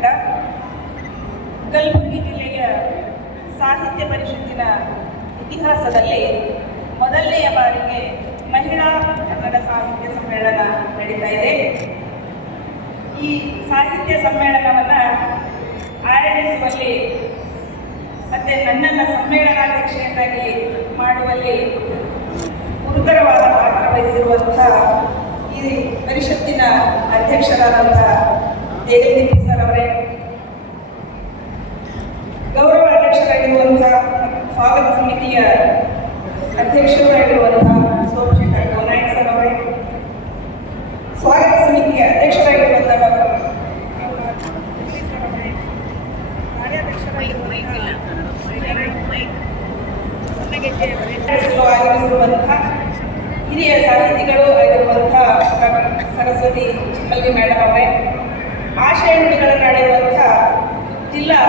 ಮಠ ಕಲಬುರಗಿ ಜಿಲ್ಲೆಯ ಸಾಹಿತ್ಯ ಪರಿಷತ್ತಿನ ಇತಿಹಾಸದಲ್ಲಿ ಮೊದಲನೆಯ ಬಾರಿಗೆ ಮಹಿಳಾ ಕನ್ನಡ ಸಾಹಿತ್ಯ ಸಮ್ಮೇಳನ ನಡೀತಾ ಇದೆ. ಈ ಸಾಹಿತ್ಯ ಸಮ್ಮೇಳನವನ್ನು ಆಯೋಜಿಸುವಲ್ಲಿ ಮತ್ತು ನನ್ನನ್ನು ಸಮ್ಮೇಳನಾಧ್ಯಕ್ಷೆಯನ್ನಾಗಿ ಮಾಡುವಲ್ಲಿ ಗುರುತರವಾದ ಪಾತ್ರ ವಹಿಸಿರುವಂಥ ಈ ಪರಿಷತ್ತಿನ ಅಧ್ಯಕ್ಷರಾದಂಥ ದೇಗಲ್ದಿಪ್ಪಿ ಸರ್ ಅವರೇ, ಗೌರವ ಅಧ್ಯಕ್ಷರಾಗಿರುವಂಥ ಸ್ವಾಗತ ಸಮಿತಿಯ ಅಧ್ಯಕ್ಷರಾಗಿರುವಂಥ ಸೋಮಶೇಖರ್ ಗೌನಾಯಕ್ ಸರ್ ಅವರೇ, ಸ್ವಾಗತ ಸಮಿತಿಯ ಅಧ್ಯಕ್ಷರಾಗಿರುವಂಥ ಆಗಿರುವಂತಹ ಹಿರಿಯ ಸಾಹಿತಿಗಳು ಆಗಿರುವಂತಹ ಸರಸ್ವತಿ ಚಿಕ್ಕಲ್ಗಿ ಮೇಡಮ್ ಅವರೇ, ಆಶಯ ನುಡಿಗಳನ್ನಾಡಿರುವಂತಹ ಜಿಲ್ಲಾ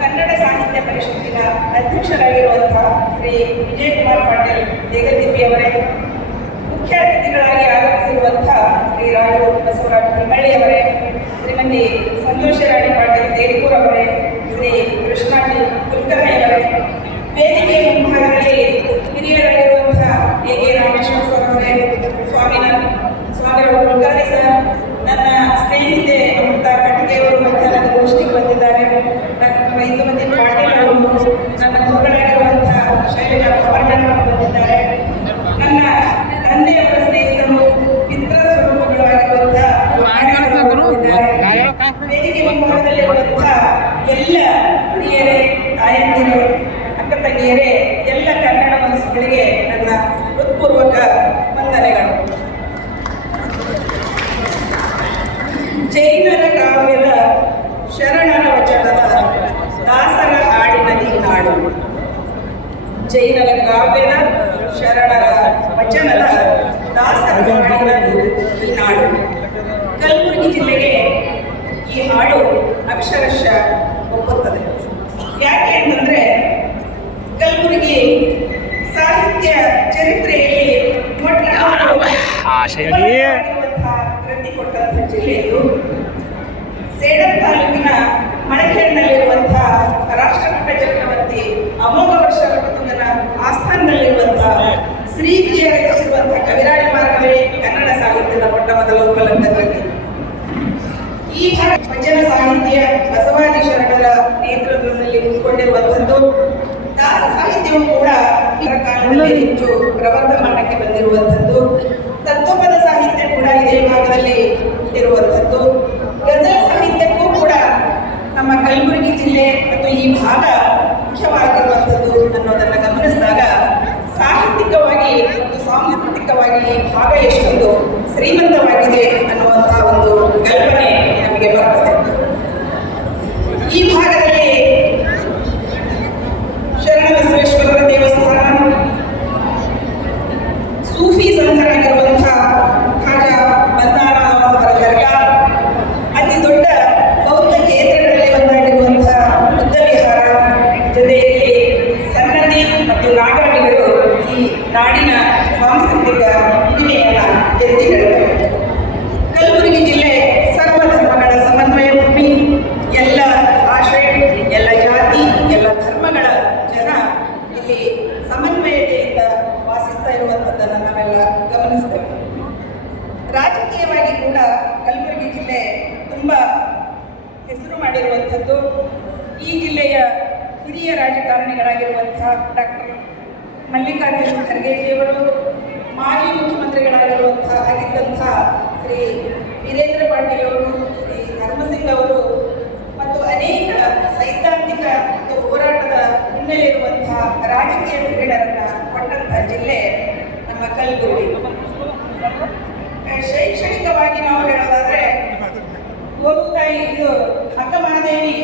ಕನ್ನಡ ಸಾಹಿತ್ಯ ಪರಿಷತ್ತಿನ ಅಧ್ಯಕ್ಷರಾಗಿರುವಂತಹ ಶ್ರೀ ವಿಜಯಕುಮಾರ್ ಪಾಟೀಲ್ ದೇಗಲ್ದಿಪ್ಪಿ ಅವರೇ, ಮುಖ್ಯ ಅತಿಥಿಗಳಾಗಿ ಆಗಮಿಸಿರುವಂತಹ ಶ್ರೀ ರಾಜು ಬಸವರಾಜ್ ತಿಮ್ಮಳ್ಳಿ ಅವರೇ, ಶ್ರೀಮತಿ ಸಂತೋಷರಾಣಿ ಪಾಟೀಲ್ ದೇಗೂರ್ ಅವರೇ, ಶ್ರೀ ಕೃಷ್ಣಾಜಿ ಕುಲಕರ್ಣಿ ಅವರೇ, ವೇದಿಕೆ ಮುಂಭಾಗದಲ್ಲಿ ಹಿರಿಯರಾಗಿರುವಂತಹ ಎ ರಾಮೇಶ್ವರ ಸರ್ ಅವರೇ, ಸ್ವಾಮಿಗಳು ಕುಲಕರ್ಣಿ ಸರ್, ನನ್ನ ಸ್ನೇಹಿತೆ ಅಂತ ಕಟ್ಟಿಗೆಯವರು ಮಧ್ಯಾಹ್ನದ ಗೋಷ್ಠಿಗೆ ಬಂದಿದ್ದಾರೆ. ಡಾಕ್ಟರ್ ಇಂದುಮತಿ ಪಾಟೀಲ್ ಅವರು, ನನ್ನ ಮಕ್ಕಳಾಗಿರುವಂತಹ ಶೈಲಜಾ ಪವರ್ಮನ್ ಬಂದಿದ್ದಾರೆ. ನನ್ನ ತಂದೆಯವರ ಸ್ನೇಹಿತರು ಮಿತ್ರ ಸ್ವರೂಪಗಳಾಗಿರುವಂತಹ ವೇದಿಕೆ ಮುಂಭಾಗದಲ್ಲಿರುವಂತಹ ಎಲ್ಲ ಹಿರಿಯರೇ, ತಾಯಂದಿರು, ಅಕ್ಕ ತಂಗಿಯರೇ, ಎಲ್ಲ ಕನ್ನಡ ಮನಸ್ಸುಗಳಿಗೆ ನನ್ನ ಹೃತ್ಪೂರ್ವಕ ವಂದನೆಗಳು. ಜೈನರ ಕಾವ್ಯದ ಶರಣರ ವಚನದ ದಾಸರ ಹಾಡಿನದಿ ನಾಡು. ಜೈನರ ಕಾವ್ಯದ ಶರಣರ ವಚನದ ದಾಸರ ಹಾಡಿನದಿ ನಾಡು. ಕಲಬುರಗಿ ಜಿಲ್ಲೆಗೆ ಈ ಹಾಡು ಅಕ್ಷರಶಃ ಒಪ್ಪುತ್ತದೆ. ಯಾಕೆ ಅಂತಂದ್ರೆ ಕಲಬುರಗಿ ಸಾಹಿತ್ಯ ಚರಿತ್ರೆಯಲ್ಲಿ ಕೃತಿ ಕೊಟ್ಟಂತಹ ಜಿಲ್ಲೆಯು ಸೇಡಂ ತಾಲೂಕಿನ ಮಣಕೇರಿನಲ್ಲಿರುವಂತಹ ರಾಷ್ಟ್ರಕೂಟ ಚಕ್ರವರ್ತಿ ಅಮೋಘ ವರ್ಷ ಋತುಗನ ಆಸ್ಥಾನದಲ್ಲಿರುವಂತಹ ಶ್ರೀ ವಿಜಯ ರಚಿಸಿರುವಂತಹ ಕವಿರಾಜ ಮಾರ್ಗವೇ ಕನ್ನಡ ಸಾಹಿತ್ಯದ ಮೊಟ್ಟ ಮೊದಲ ಉಪಲಬ್ಧ ಕೃತಿ. ಈ ವಚನ ಸಾಹಿತ್ಯ ಬಸವಾದಿ ಶರಣರ ನೇತೃತ್ವದಲ್ಲಿ ನಿಂತುಕೊಂಡಿರುವಂಥದ್ದು. ದಾಸ ಸಾಹಿತ್ಯವು ಕೂಡ ಇದರ ಕಾಲದಲ್ಲಿ ಹೆಚ್ಚು ಪ್ರವರ್ಧಮಾನಕ್ಕೆ ಬಂದಿರುವಂಥದ್ದು. ತತ್ವಪದ ಸಾಹಿತ್ಯ ಕೂಡ ಇದೇ ಭಾಗದಲ್ಲಿ ಇರುವಂಥದ್ದು. ಗಜಲ್ ಸಾಹಿತ್ಯಕ್ಕೂ ಕೂಡ ನಮ್ಮ ಕಲಬುರಗಿ ಜಿಲ್ಲೆ ಮತ್ತು ಈ ಭಾಗ ಮುಖ್ಯವಾಗಿರುವಂಥದ್ದು ಅನ್ನೋದನ್ನು ಗಮನಿಸಿದಾಗ ಸಾಹಿತ್ಯಿಕವಾಗಿ ಮತ್ತು ಸಾಂಸ್ಕೃತಿಕವಾಗಿ ಈ ಭಾಗ ಎಷ್ಟೊಂದು ಶ್ರೀಮಂತವಾಗಿದೆ ಅನ್ನುವಂತಹ ಒಂದು ಕಲ್ಪನೆ ನಮಗೆ ಬರ್ತದೆ. ಈ ಭಾಗದಲ್ಲಿ ಶರಣಬಸವೇಶ್ವರರ ದೇವಸ್ಥಾನ, ಸೂಫಿ ಸಂತರಾಗಿರುವಂತಹ ಖಾಜಾ ಬಂದಾರ ಅವರ ದರ್ಗಾ, ಅತಿ ದೊಡ್ಡ ಬೌದ್ಧ ಕೇಂದ್ರಗಳಲ್ಲಿ ಒಂದಾಗಿರುವಂತಹ ಬುದ್ಧ ವಿಹಾರ, ಜೊತೆಯಲ್ಲಿ ಸನ್ನದಿ ಮತ್ತು ನಾಗಾಡಿಗಳು ಈ ನಾಡಿನ ಸಾಂಸ್ಕೃತಿಕ ಹಿರಿಮೆಯನ್ನು ಎತ್ತಿ ಹಿಡಿದವು. ಕಲಬುರಗಿ ಜಿಲ್ಲೆ ಸರ್ವಧರ್ಮಗಳ ಸಮನ್ವಯ ಭೂಮಿ. ಎಲ್ಲ ಭಾಷೆ, ಎಲ್ಲ ಜಾತಿ, ಎಲ್ಲ ಧರ್ಮಗಳ ಜನ ಇಲ್ಲಿ ಸಮನ್ವಯತೆಯಿಂದ ವಾಸಿಸ್ತಾ ಇರುವಂಥದ್ದನ್ನು ನಾವೆಲ್ಲ ಗಮನಿಸ್ತೇವೆ. ರಾಜಕೀಯವಾಗಿ ಕೂಡ ಕಲಬುರಗಿ ಜಿಲ್ಲೆ ತುಂಬ ಹೆಸರು ಮಾಡಿರುವಂಥದ್ದು. ಈ ಜಿಲ್ಲೆಯ ಹಿರಿಯ ರಾಜಕಾರಣಿಗಳಾಗಿರುವಂತಹ ಡಾಕ್ಟರ್ ಮಲ್ಲಿಕಾರ್ಜುನ ಖರ್ಗೆಜಿಯವರು, ಮಾಜಿ ಮುಖ್ಯಮಂತ್ರಿಗಳಾಗಿರುವಂತಹ ಶ್ರೀ ವೀರೇಂದ್ರ ಪಾಟೀಲ್ ಅವರು, ಶ್ರೀ ಧರ್ಮಸಿಂಗ್ ಅವರು ಮತ್ತು ಅನೇಕ ಸೈದ್ಧಾಂತಿಕ ಮತ್ತು ಹೋರಾಟದ ಹಿನ್ನೆಲೆ ಇರುವಂತಹ ರಾಜಕೀಯ ಧುರೀಣರನ್ನು ಕೊಟ್ಟಂತಹ ಜಿಲ್ಲೆ ನಮ್ಮ ಕಲಬುರಗಿ. ಶೈಕ್ಷಣಿಕವಾಗಿ ನಾವು ಹೇಳೋದಾದ್ರೆ ಗೋರುತಾಯಿ ಇದು ಅಕ್ಕ ಮಹಾದೇವಿ